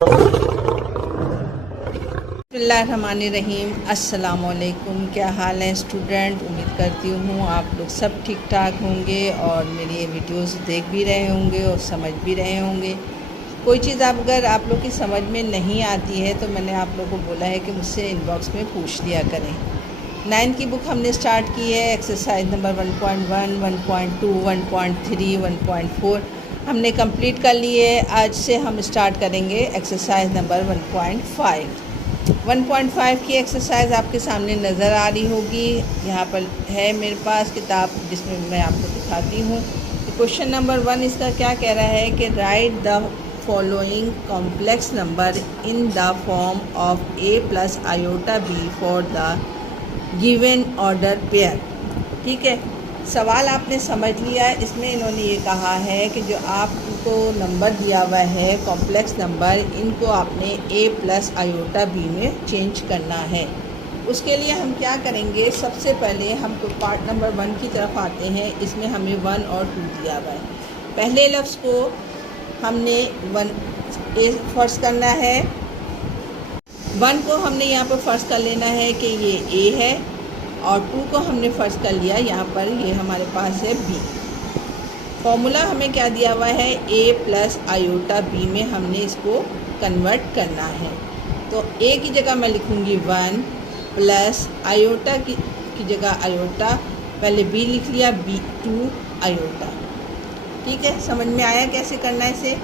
बिस्मिल्लाहिर्रहमानिर्रहीम। अस्सलामुअलैकुम। क्या हाल है स्टूडेंट? उम्मीद करती हूँ आप लोग सब ठीक ठाक होंगे और मेरी ये वीडियोस देख भी रहे होंगे और समझ भी रहे होंगे। कोई चीज़ अगर आप लोग की समझ में नहीं आती है तो मैंने आप लोगों को बोला है कि मुझसे इनबॉक्स में पूछ लिया करें। 9th की बुक हमने स्टार्ट की है। एक्सरसाइज नंबर 1.1, 1.2, 1.3, 1.4 हमने कंप्लीट कर ली है। आज से हम स्टार्ट करेंगे एक्सरसाइज नंबर 1.5। 1.5 की एक्सरसाइज आपके सामने नज़र आ रही होगी। यहाँ पर है मेरे पास किताब जिसमें मैं आपको दिखाती हूँ। क्वेश्चन नंबर 1 इसका क्या कह रहा है कि right the following complex number in the form of a plus iota b for the given order pair. ठीक है, सवाल आपने समझ लिया। इसमें इन्होंने ये कहा है कि जो आपको नंबर दिया हुआ है कॉम्प्लेक्स नंबर, इनको आपने a प्लस आयोटा b में चेंज करना है। उसके लिए हम क्या करेंगे, सबसे पहले हम तो पार्ट नंबर 1 की तरफ आते हैं। इसमें हमें 1 और 2 दिया हुआ है। पहले लफ्ज़ को हमने 1 फर्स्ट करना है। 1 को हमने यहाँ पर फर्स्ट कर लेना है कि ये a है और 2 को हमने फर्स्ट कर लिया, यहाँ पर ये हमारे पास है b। फॉर्मूला हमें क्या दिया हुआ है, a प्लस आयोटा b में हमने इसको कन्वर्ट करना है। तो a की जगह मैं लिखूँगी 1 प्लस आयोटा की जगह आयोटा, पहले b लिख लिया, b 2 आयोटा। ठीक है, समझ में आया कैसे करना है इसे?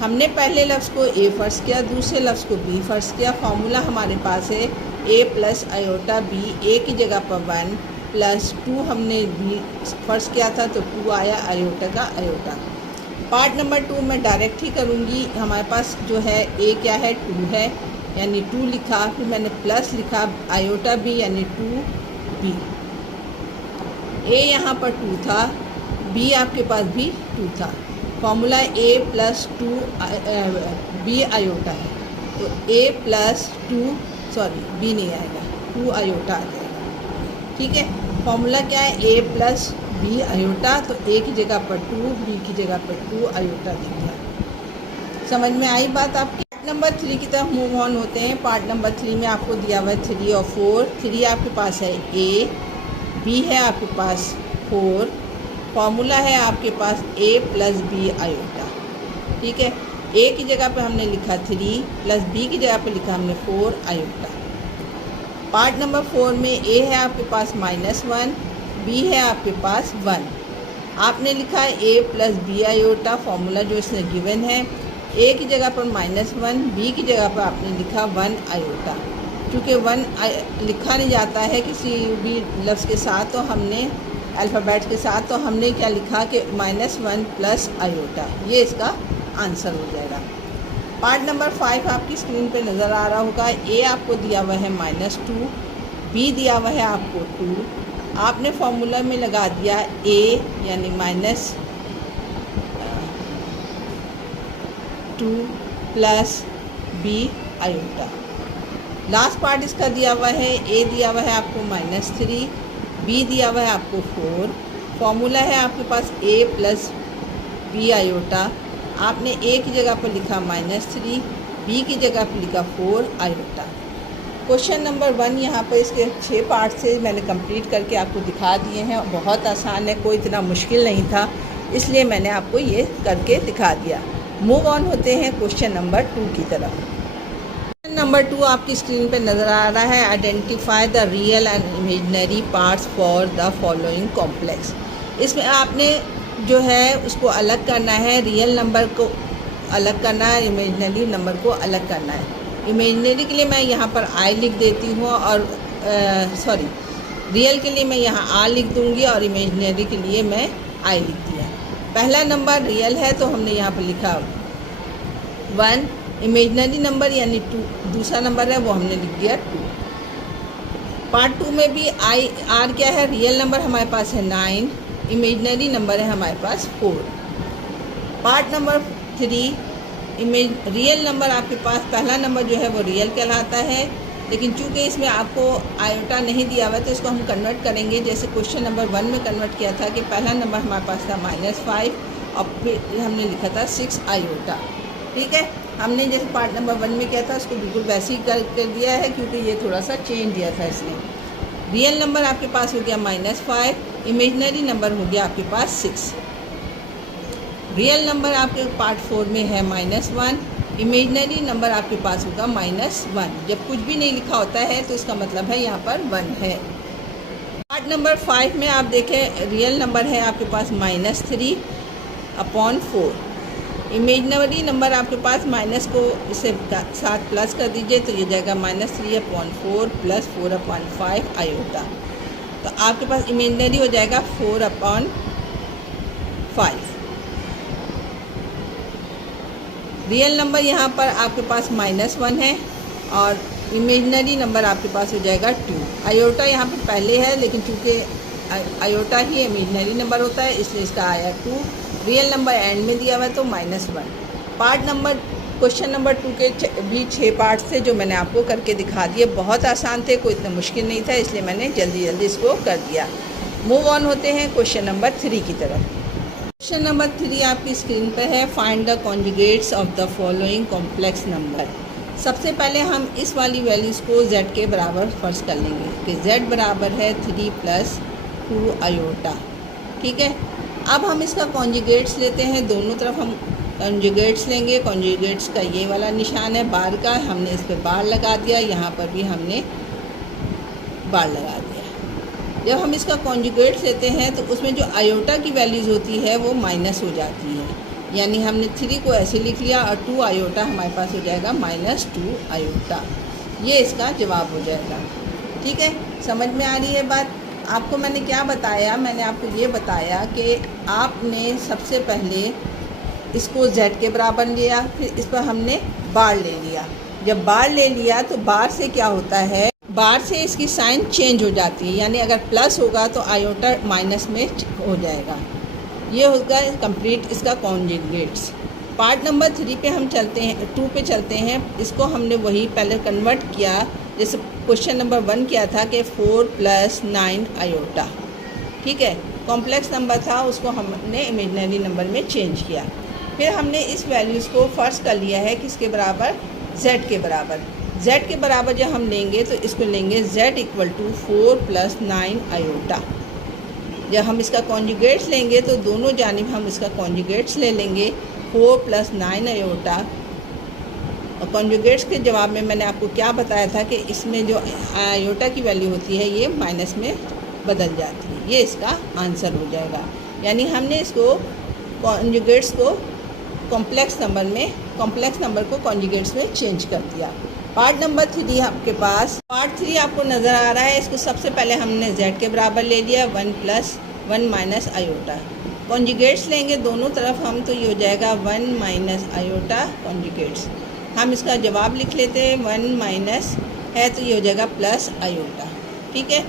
हमने पहले लफ्ज़ को a फर्स्ट किया, दूसरे लफ्ज़ को b फर्स्ट किया। फार्मूला हमारे पास है a plus iota b, a की जगह पर 1 प्लस 2 हमने b फर्स्ट किया था तो 2 आया आयोटा का आयोटा। पार्ट नंबर 2 मैं डायरेक्ट ही करूँगी। हमारे पास जो है a क्या है, 2 है, यानी 2 लिखा, फिर मैंने प्लस लिखा आयोटा b यानी 2b। a यहाँ पर 2 था, b आपके पास भी 2 था। Formula a plus 2 b iota है, तो a प्लस 2 b नहीं आएगा, 2 आयोटा आ जाएगा। ठीक है, फॉर्मूला क्या है, a प्लस b आयोटा, तो a की जगह पर 2, b की जगह पर 2 आयोटा लिख दिया। समझ में आई बात आपकी? पार्ट नंबर 3 की तरफ मूव ऑन होते हैं। पार्ट नंबर 3 में आपको दिया हुआ है 3 और 4। 3 आपके पास है a, b है आपके पास 4। फॉर्मूला है आपके पास a प्लस b आयोटा। ठीक है, a की जगह पे हमने लिखा 3 प्लस b की जगह पे लिखा हमने 4 आयोटा। पार्ट नंबर 4 में a है आपके पास -1, b है आपके पास 1। आपने लिखा a plus b iota, formula जो इसने गिवन है, a की जगह पर -1, b की जगह पर आपने लिखा 1 आयोटा। क्योंकि 1 लिखा नहीं जाता है किसी भी लफ्ज़ के साथ, तो हमने अल्फ़ाबेट के साथ, तो हमने क्या लिखा कि -1 प्लस आयोटा, ये इसका आंसर हो जाएगा। पार्ट नंबर 5 आपकी स्क्रीन पे नज़र आ रहा होगा। a आपको दिया हुआ है -2, b दिया हुआ है आपको 2। आपने फॉर्मूला में लगा दिया a यानी -2 plus b iota. Last part इसका दिया हुआ है, a दिया हुआ है आपको -3, b दिया हुआ है आपको 4। फॉर्मूला है आपके पास a प्लस b आयोटा। आपने a की जगह पर लिखा -3, b की जगह पर लिखा 4 आयोटा। क्वेश्चन नंबर 1 यहाँ पर इसके 6 पार्ट से मैंने कंप्लीट करके आपको दिखा दिए हैं। बहुत आसान है, कोई इतना मुश्किल नहीं था, इसलिए मैंने आपको ये करके दिखा दिया। मूव ऑन होते हैं क्वेश्चन नंबर 2 की तरफ। नंबर 2 आपकी स्क्रीन पे नज़र आ रहा है। Identify the real and imaginary parts for the following complex. इसमें आपने जो है उसको अलग करना है, रियल नंबर को अलग करना है, इमेजिनरी नंबर को अलग करना है। इमेजिनरी के लिए मैं यहाँ पर आई लिख देती हूँ और रियल के लिए मैं यहाँ आर लिख दूँगी और इमेजिनरी के लिए मैं आई लिख दिया। पहला नंबर रियल है तो हमने यहाँ पर लिखा 1। इमेजिनरी नंबर यानी 2 दूसरा नंबर है, वो हमने लिख दिया 2। पार्ट 2 में भी आर क्या है, रियल नंबर हमारे पास है 9, इमेजिनरी नंबर है हमारे पास 4। पार्ट नंबर 3 रियल नंबर आपके पास पहला नंबर जो है वो रियल कहलाता है, लेकिन चूँकि इसमें आपको आयोटा नहीं दिया हुआ तो इसको हम कन्वर्ट करेंगे। जैसे क्वेश्चन नंबर 1 में कन्वर्ट किया था कि पहला नंबर हमारे पास था -5 और फिर हमने लिखा था 6 आयोटा। ठीक है, हमने जैसे पार्ट नंबर 1 में किया था उसको बिल्कुल वैसे ही कर दिया है, क्योंकि ये थोड़ा सा चेंज दिया था इसने। रियल नंबर आपके पास हो गया -5, इमेजनरी नंबर हो गया आपके पास 6। रियल नंबर आपके पार्ट 4 में है -1, इमेजनरी नंबर आपके पास होगा -1। जब कुछ भी नहीं लिखा होता है तो इसका मतलब है यहाँ पर 1 है। पार्ट नंबर 5 में आप देखें रियल नंबर है आपके पास -3/4। इमेजनरी नंबर आपके पास माइनस को इसे साथ प्लस कर दीजिए तो ये जाएगा -3/4 + 4/5 आयोटा। तो आपके पास इमेजनरी हो जाएगा 4/5। रियल नंबर यहाँ पर आपके पास -1 है और इमेजनरी नंबर आपके पास हो जाएगा 2। आयोटा यहाँ पर पहले है, लेकिन चूँकि आयोटा ही इमेजनरी नंबर होता है इसलिए इसका आया 2। रियल नंबर एंड में दिया हुआ है तो -1। पार्ट नंबर क्वेश्चन नंबर 2 के भी 6 पार्ट थे जो मैंने आपको करके दिखा दिए। बहुत आसान थे, कोई इतना मुश्किल नहीं था, इसलिए मैंने जल्दी जल्दी इसको कर दिया। मूव ऑन होते हैं क्वेश्चन नंबर 3 की तरफ। क्वेश्चन नंबर 3 आपकी स्क्रीन पर है। Find the conjugates of the following complex number. सबसे पहले हम इस वाली वैल्यूज़ को z के बराबर फर्ज कर लेंगे कि z बराबर है 3 + 2 आयोटा। ठीक है, अब हम इसका कॉन्जुगेट्स लेते हैं। दोनों तरफ हम कॉन्जुगेट्स लेंगे। कॉन्जुगेट्स का ये वाला निशान है बार का, हमने इस पर बार लगा दिया, यहाँ पर भी हमने बार लगा दिया। जब हम इसका कॉन्जुगेट्स लेते हैं तो उसमें जो आयोटा की वैल्यूज़ होती है वो माइनस हो जाती है, यानी हमने 3 को ऐसे लिख लिया और 2 आयोटा हमारे पास हो जाएगा -2 आयोटा। ये इसका जवाब हो जाएगा। ठीक है, समझ में आ रही है बात? आपको मैंने क्या बताया? मैंने आपको ये बताया कि आपने सबसे पहले इसको z के बराबर लिया, फिर इस पर हमने बार ले लिया। जब बार ले लिया तो बार से क्या होता है, बार से इसकी साइन चेंज हो जाती है, यानी अगर प्लस होगा तो आयोटा माइनस में हो जाएगा। ये होगा कंप्लीट इसका कॉन्जुगेट्स। पार्ट नंबर 3 पे हम चलते हैं, 2 पे चलते हैं। इसको हमने वही पहले कन्वर्ट किया जैसे क्वेश्चन नंबर 1 किया था कि 4 + 9 आयोटा। ठीक है, कॉम्प्लेक्स नंबर था, उसको हमने इमेजनरी नंबर में चेंज किया। फिर हमने इस वैल्यूज़ को फर्स्ट कर लिया है किसके बराबर, z के बराबर। z के बराबर जब हम लेंगे तो इसको लेंगे z = 4 + 9 आयोटा। जब हम इसका कॉन्जुगेट्स लेंगे तो दोनों जानिब हम इसका कॉन्जुगेट्स ले लेंगे 4 + 9 आयोटा। और कॉन्जुगेट्स के जवाब में मैंने आपको क्या बताया था कि इसमें जो आयोटा की वैल्यू होती है ये माइनस में बदल जाती है। ये इसका आंसर हो जाएगा, यानी हमने इसको कॉन्जुगेट्स को कॉम्प्लेक्स नंबर को कॉन्जुगेट्स में चेंज कर दिया। पार्ट नंबर 3 आपके पास, पार्ट 3 आपको नज़र आ रहा है। इसको सबसे पहले हमने z के बराबर ले लिया 1 + 1 - आयोटा। कॉन्जुगेट्स लेंगे दोनों तरफ हम तो ये हो जाएगा 1 - आयोटा कॉन्जुगेट्स। हम इसका जवाब लिख लेते हैं 1 माइनस है तो ये हो जाएगा प्लस आयोटा। ठीक है,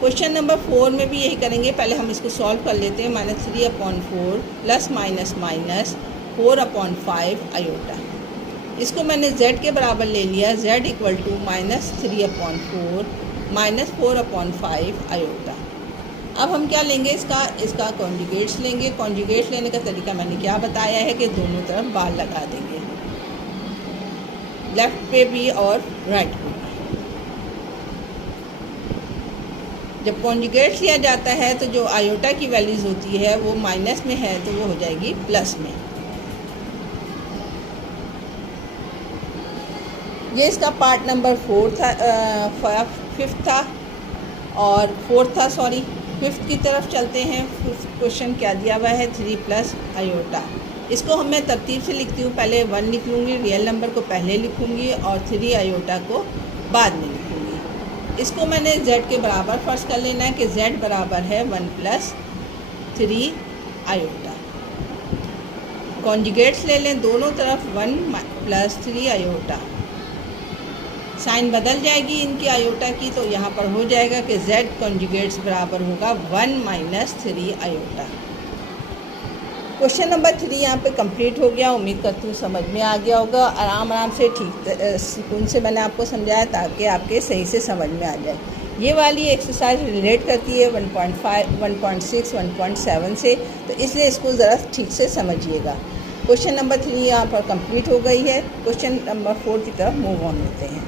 क्वेश्चन नंबर 4 में भी यही करेंगे। पहले हम इसको सॉल्व कर लेते हैं। -3/4 ± -4/5 आयोटा। इसको मैंने z के बराबर ले लिया, z = -3/4 -4/5 आयोटा। अब हम क्या लेंगे, इसका कॉन्जुगेट्स लेंगे। कॉन्जुगेट्स लेने का तरीका मैंने क्या बताया है कि दोनों तरफ बार लगा देंगे, लेफ़्ट पे भी और राइट पे भी। जब कॉन्जुगेट्स लिया जाता है तो जो आयोटा की वैल्यूज़ होती है वो माइनस में है तो वो हो जाएगी प्लस में। ये इसका पार्ट नंबर 5 था और 4 था, सॉरी 5th की तरफ चलते हैं। 5th क्वेश्चन क्या दिया हुआ है, 3 + आयोटा। इसको मैं तरतीब से लिखती हूँ। पहले 1 लिख लूँगी, रियल नंबर को पहले लिखूँगी और 3 आयोटा को बाद में लिखूँगी। इसको मैंने z के बराबर फर्स्ट कर लेना है कि z बराबर है 1 + 3 आयोटा। कॉन्जुगेट्स ले लें दोनों तरफ 1 + 3 आयोटा। साइन बदल जाएगी इनकी आयोटा की, तो यहाँ पर हो जाएगा कि z कॉन्जुगेट्स बराबर होगा 1 - 3 आयोटा। क्वेश्चन नंबर 3 यहाँ पे कंप्लीट हो गया। उम्मीद करती हूँ समझ में आ गया होगा। आराम से ठीक सुकून से मैंने आपको समझाया ताकि आपके सही से समझ में आ जाए। ये वाली एक्सरसाइज रिलेट करती है 1.5, 1.6, 1.7 से, तो इसलिए इसको ज़रा ठीक से समझिएगा। क्वेश्चन नंबर 3 यहाँ पर कंप्लीट हो गई है। क्वेश्चन नंबर 4 की तरफ मूव ऑन होते हैं।